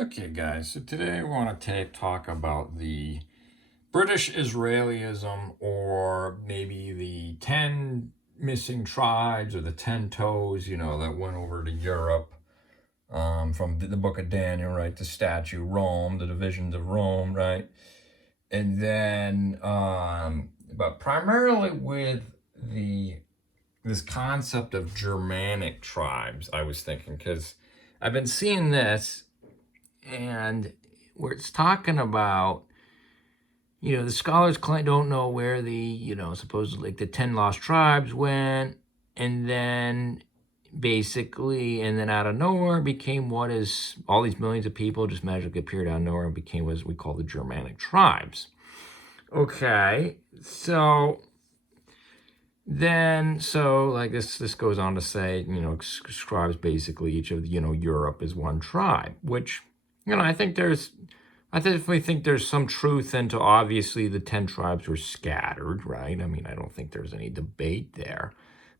Okay, guys, so today we want to talk about the British Israelism, or maybe the 10 missing tribes or the 10 toes, that went over to Europe from the book of Daniel, right? The statue, Rome, the divisions of Rome, right? And then, but primarily with this concept of Germanic tribes, I was thinking, because I've been seeing this, and where it's talking about, the scholars don't know where the, supposedly the 10 lost tribes went, and then basically, and then out of nowhere became what is all these millions of people just magically appeared out of nowhere and became what we call the Germanic tribes. Okay, so then, like this goes on to say, describes basically each of, Europe as one tribe, which, I definitely think there's some truth into, obviously the 10 tribes were scattered, right? I mean, I don't think there's any debate there.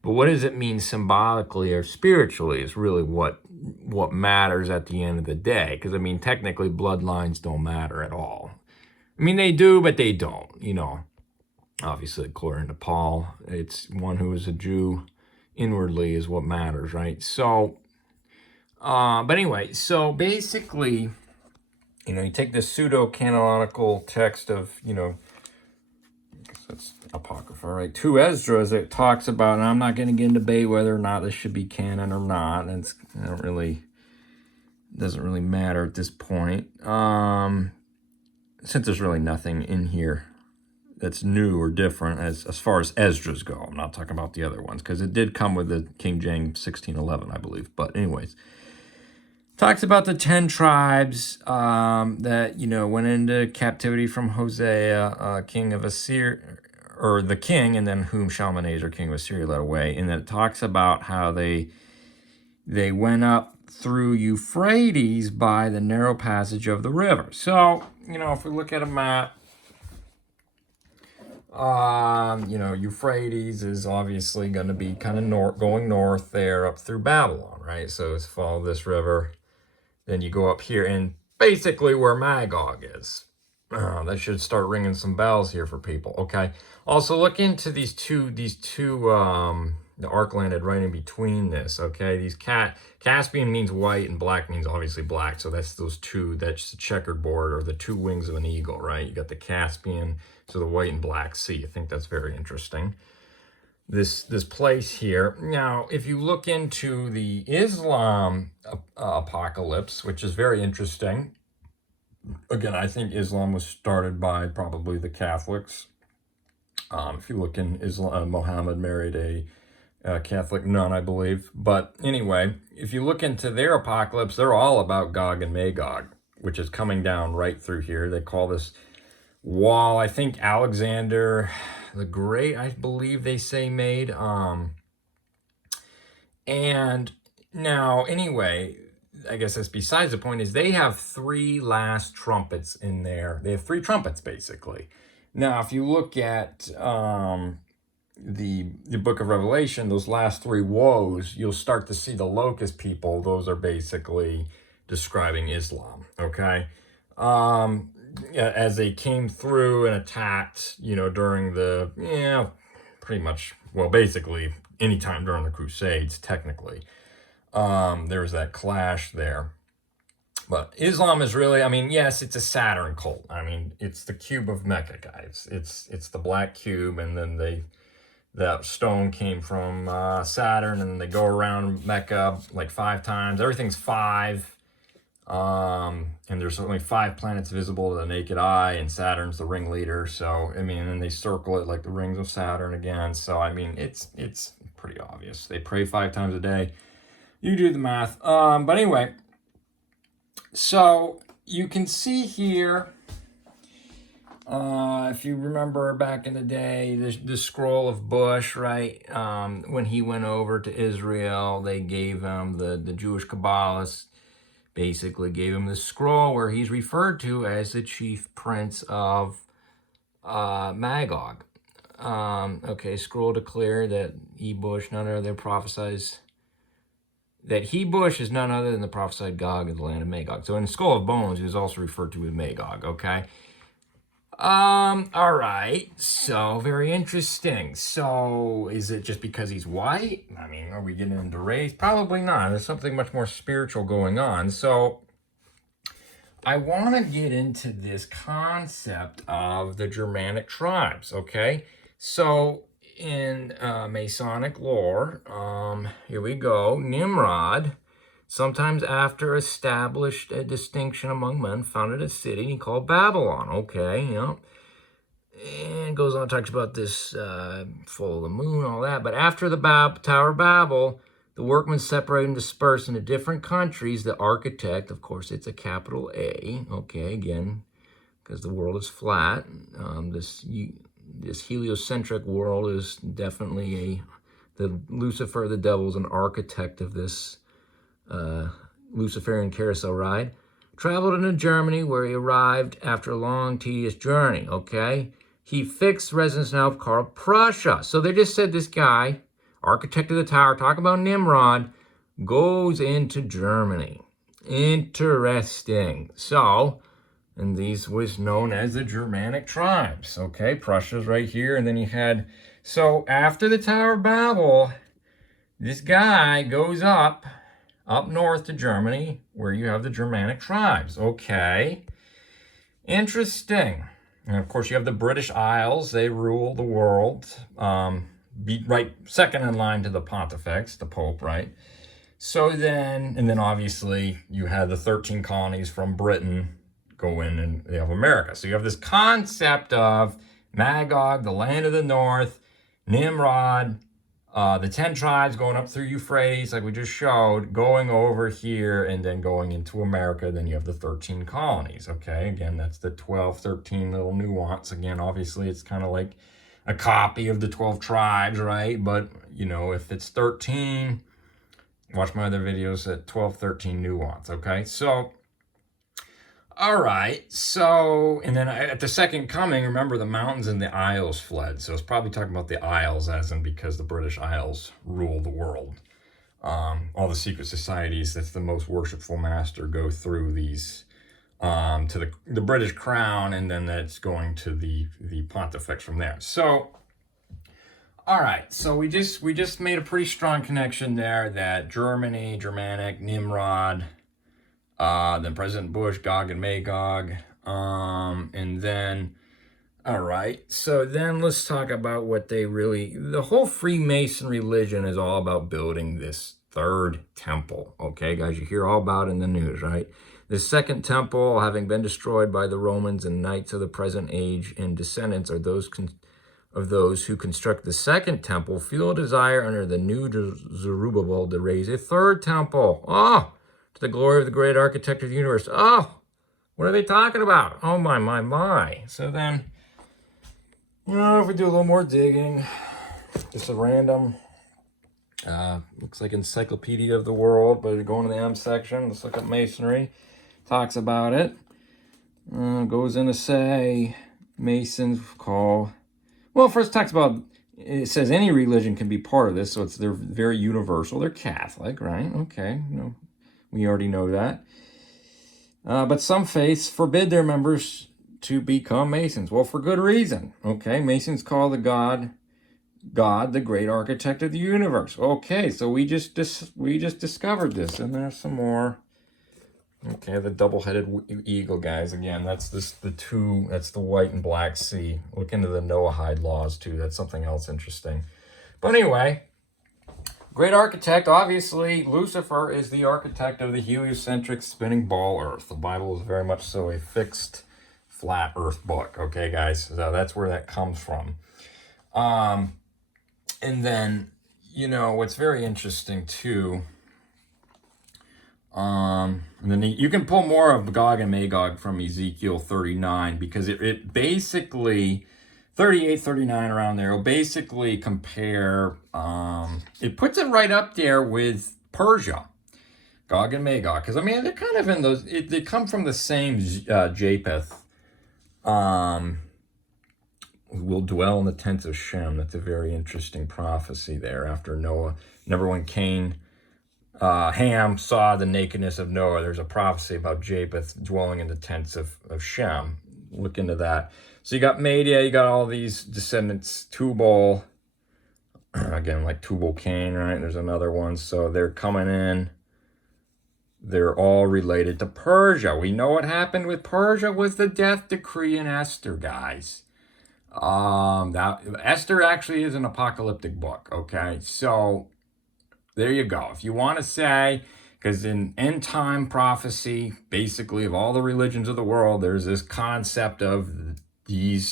But what does it mean symbolically or spiritually is really what matters at the end of the day. Because, I mean, technically bloodlines don't matter at all. I mean, they do, but they don't, Obviously, according to Paul, it's one who is a Jew inwardly is what matters, right? So, but anyway, so basically, you take this pseudo-canonical text of, I guess that's Apocrypha, right? 2 Esdras, it talks about, and I'm not going to get into debate whether or not this should be canon or not. And it doesn't really matter at this point, since there's really nothing in here that's new or different as far as Esdras go. I'm not talking about the other ones, because it did come with the King James 1611, I believe. But anyways, talks about the 10 tribes that, went into captivity from Hosea, king of Assyria, or the king, and then whom Shalmaneser, king of Assyria, led away. And then it talks about how they went up through Euphrates by the narrow passage of the river. So, if we look at a map, Euphrates is obviously going to be kind of going north there up through Babylon, right? So it's follow this river. Then you go up here, and basically where Magog is. That should start ringing some bells here for people. Okay. Also, look into these two. The arc landed right in between this. Okay. These Caspian means white, and black means obviously black. So that's those two. That's the checkerboard, or the 2 wings of an eagle, right? You got the Caspian, so the white and black sea. I think that's very interesting. This place here. Now, if you look into the Islam apocalypse, which is very interesting. Again, I think Islam was started by probably the Catholics. If you look in Islam, Muhammad married a Catholic nun, I believe. But anyway, if you look into their apocalypse, they're all about Gog and Magog, which is coming down right through here. They call this wall, I think Alexander the Great, I believe they say, made. And now, anyway, I guess that's besides the point, is they have 3 last trumpets in there. They have 3 trumpets, basically. Now, if you look at the book of Revelation, those last 3 woes, you'll start to see the locust people. Those are basically describing Islam, okay? As they came through and attacked, during the, pretty much, well, basically anytime during the Crusades, technically. There was that clash there. But Islam is really, I mean, yes, it's a Saturn cult. I mean, it's the cube of Mecca, guys. It's the black cube, and then that stone came from Saturn, and they go around Mecca like 5 times. Everything's 5. And there's only 5 planets visible to the naked eye, and Saturn's the ringleader. So, I mean, and they circle it like the rings of Saturn again. So, I mean, it's pretty obvious. They pray 5 times a day. You do the math. But anyway, so you can see here, if you remember back in the day, the scroll of Bush, right? When he went over to Israel, they gave him, the Jewish Kabbalists basically gave him this scroll where he's referred to as the chief prince of Magog. Okay, scroll declare that Bush, none other prophesies that he Bush is none other than the prophesied Gog of the land of Magog. So in Skull of Bones, he was also referred to as Magog, okay? All right. So very interesting. So is it just because he's white? I mean, are we getting into race? Probably not. There's something much more spiritual going on. So I want to get into this concept of the Germanic tribes, okay? So in Masonic lore, here we go. Nimrod, sometimes after established a distinction among men, founded a city he called Babylon. Okay, yeah. And goes on, talks about this full of the moon, all that. But after the Tower of Babel, the workmen separated and dispersed into different countries. The architect, of course, it's a capital A. Okay, again, because the world is flat. This heliocentric world is definitely the Lucifer, the devil, is an architect of this Luciferian carousel ride. Traveled into Germany, where he arrived after a long, tedious journey, okay? He fixed residence now called Prussia. So they just said this guy, architect of the tower, talk about Nimrod, goes into Germany. Interesting. So, and these was known as the Germanic tribes, okay? Prussia's right here, and then you had, so after the Tower of Babel, this guy goes up north to Germany, where you have the Germanic tribes. Okay, interesting. And of course, you have the British Isles. They rule the world. Right, second in line to the Pontifex, the Pope, right? So then, and then obviously, you had the 13 colonies from Britain go in and they have America. So you have this concept of Magog, the land of the north, Nimrod, the 10 tribes going up through Euphrates, like we just showed, going over here and then going into America. Then you have the 13 colonies, okay? Again, that's the 12, 13 little nuance. Again, obviously, it's kind of like a copy of the 12 tribes, right? But, you know, if it's 13, watch my other videos at 12, 13 nuance, okay? So, all right, so, and then at the second coming, remember the mountains and the isles fled. So it's probably talking about the isles, as in because the British Isles rule the world. All the secret societies, that's the most worshipful master, go through these to the British crown, and then that's going to the Pontifex from there. So, all right, so we just made a pretty strong connection there that Germany, Germanic, Nimrod, then President Bush, Gog and Magog, and then, all right, so then let's talk about what they really, the whole Freemason religion is all about building this third temple, okay, guys, you hear all about it in the news, right? The second temple, having been destroyed by the Romans and knights of the present age and descendants are those of those who construct the second temple, feel a desire under the new Zerubbabel to raise a third temple. Oh, to the glory of the great architect of the universe. Oh, what are they talking about? Oh, my. So then, you know, if we do a little more digging, just a random, looks like Encyclopedia of the World, but going to the M section, let's look at Masonry, talks about it, goes in to say, Masons call, well, first talks about, it says any religion can be part of this, so they're very universal, they're Catholic, right? Okay, you know, we already know that. But some faiths forbid their members to become Masons. Well, for good reason. Okay, Masons call the God the great architect of the universe. Okay, so we just discovered this, and there's some more. Okay, the double-headed eagle, guys. Again, that's that's the white and black sea. Look into the Noahide laws too. That's something else interesting. But anyway. Great architect, obviously, Lucifer is the architect of the heliocentric spinning ball Earth. The Bible is very much so a fixed, flat Earth book, okay, guys? So that's where that comes from. And then, you know, what's very interesting, too, and then you can pull more of Gog and Magog from Ezekiel 39, because it basically... 38, 39, around there, will basically compare, it puts it right up there with Persia, Gog and Magog, because, I mean, they're kind of in those, they come from the same Japheth, who will dwell in the tents of Shem. That's a very interesting prophecy there after Noah. Remember when Cain Ham saw the nakedness of Noah. There's a prophecy about Japheth dwelling in the tents of Shem. Look into that. So you got Media, you got all these descendants, Tubal, again, like Tubal Cain, right? There's another one. So they're coming in. They're all related to Persia. We know what happened with Persia was the death decree in Esther, guys. Esther actually is an apocalyptic book, okay? So there you go. If you want to say, because in end time prophecy, basically of all the religions of the world, there's this concept of the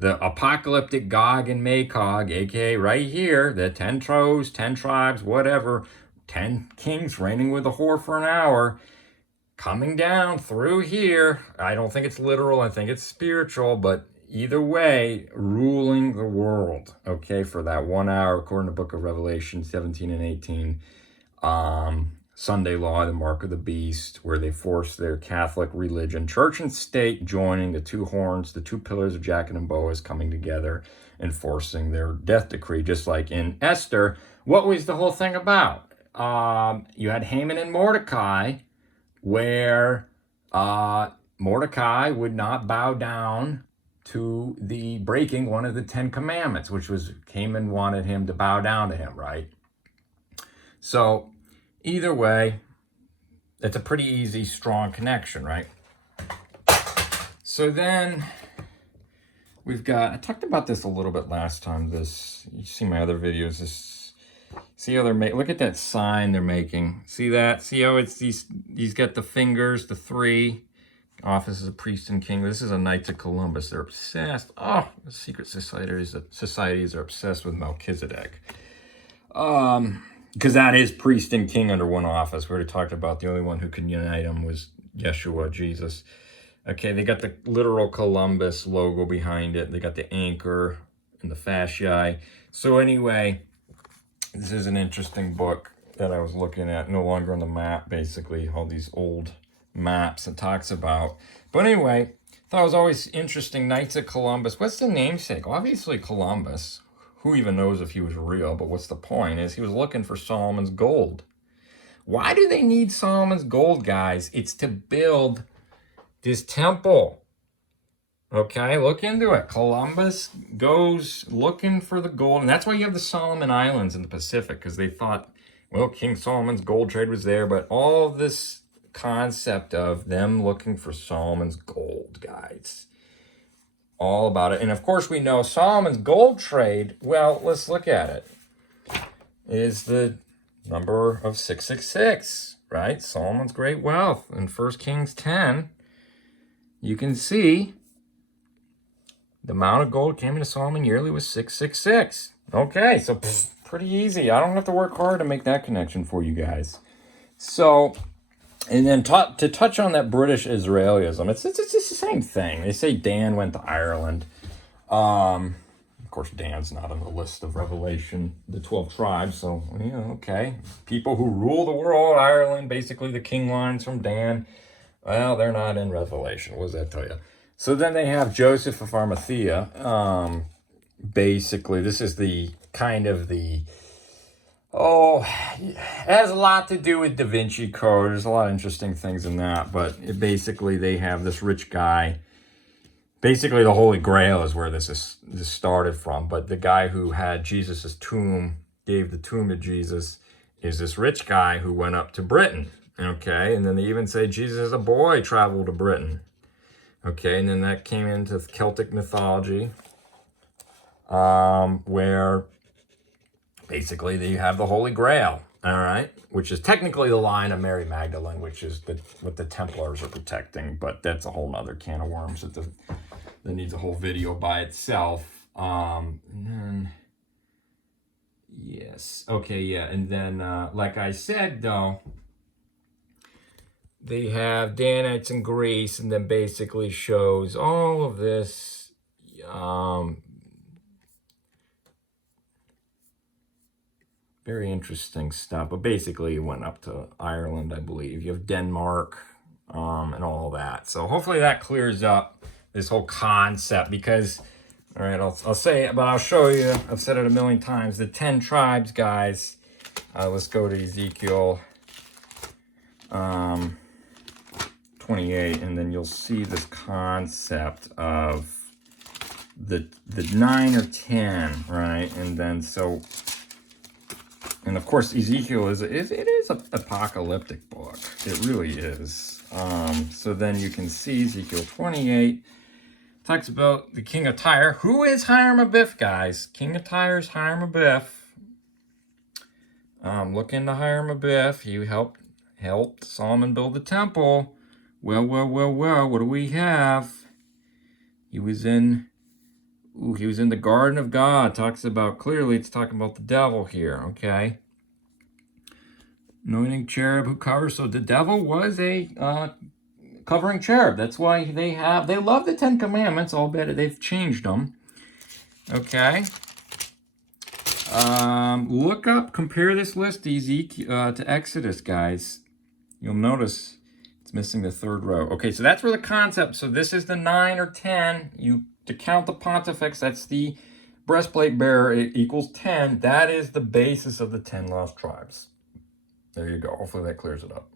apocalyptic Gog and Magog, aka right here, the 10 toes, 10 tribes, whatever, 10 kings reigning with a whore for an hour, coming down through here. I don't think it's literal, I think it's spiritual, but either way, ruling the world, okay, for that 1 hour, according to the book of Revelation 17 and 18. Sunday law, the mark of the beast, where they force their Catholic religion, church and state joining, the two horns, the two pillars of Jachin and Boaz coming together, enforcing their death decree, just like in Esther. What was the whole thing about? You had Haman and Mordecai, where Mordecai would not bow down to the breaking one of the 10 commandments, which was Haman wanted him to bow down to him, right? So either way, it's a pretty easy, strong connection, right? So then we've got, I talked about this a little bit last time, this, you see my other videos, this, see how they're making, look at that sign they're making. See that? See how it's these got the fingers, the three, offices of priest and king. This is a Knights of Columbus. They're obsessed. Oh, the secret societies are obsessed with Melchizedek. Because that is priest and king under one office. We already talked about the only one who could unite them was Yeshua, Jesus. Okay, they got the literal Columbus logo behind it. They got the anchor and the fasciae. So anyway, this is an interesting book that I was looking at. No longer on the map, basically. All these old maps it talks about. But anyway, thought it was always interesting. Knights of Columbus. What's the namesake? Obviously Columbus. Who even knows if he was real? But what's the point is he was looking for Solomon's gold. Why do they need Solomon's gold, guys? It's to build this temple. Okay, look into it. Columbus goes looking for the gold. And that's why you have the Solomon Islands in the Pacific, because they thought, well, King Solomon's gold trade was there. But all of this concept of them looking for Solomon's gold, guys. All about it. And of course we know Solomon's gold trade, well, let's look at it, is the number of 666, right? Solomon's great wealth. In 1 Kings 10, you can see the amount of gold came into Solomon yearly was 666. Okay, so pretty easy. I don't have to work hard to make that connection for you guys. So, and then to touch on that British Israelism, it's just the same thing. They say Dan went to Ireland. Of course, Dan's not on the list of Revelation, the 12 tribes. So, okay. People who rule the world, Ireland, basically the king lines from Dan. Well, they're not in Revelation. What does that tell you? So then they have Joseph of Arimathea. Basically, this is the kind of the... Oh, it has a lot to do with Da Vinci Code. There's a lot of interesting things in that. But basically, they have this rich guy. Basically, the Holy Grail is where this started from. But the guy who had Jesus' tomb, gave the tomb to Jesus, is this rich guy who went up to Britain. Okay, and then they even say Jesus as a boy traveled to Britain. Okay, and then that came into Celtic mythology, where... basically, you have the Holy Grail, all right, which is technically the line of Mary Magdalene, which is what the Templars are protecting, but that's a whole nother can of worms that needs a whole video by itself. And then, yes, okay, yeah, and then, like I said, though, they have Danites in Greece, and then basically shows all of this, very interesting stuff, but basically it went up to Ireland, I believe. You have Denmark, and all that. So hopefully that clears up this whole concept, because, all right, I'll say it, but I'll show you. I've said it a million times. The 10 tribes, guys. Let's go to Ezekiel 28, and then you'll see this concept of the 9 or 10, right? And then so, and of course Ezekiel it is an apocalyptic book. It really is. So then you can see Ezekiel 28 talks about the king of Tyre. Who is Hiram Abiff, guys? King of Tyre is Hiram Abiff. Look into Hiram Abiff. He helped Solomon build the temple. Well, what do we have? He was in the Garden of God. Clearly it's talking about the devil here, okay? Anointing cherub who covers. So the devil was a covering cherub. That's why they love the 10 Commandments, albeit they've changed them. Okay. Compare this list to Ezekiel, to Exodus, guys. You'll notice it's missing the third row. Okay, so that's where the concept, so this is the 9 or 10. To count the pontifex, that's the breastplate bearer, it equals 10. That is the basis of the 10 lost tribes. There you go. Hopefully that clears it up.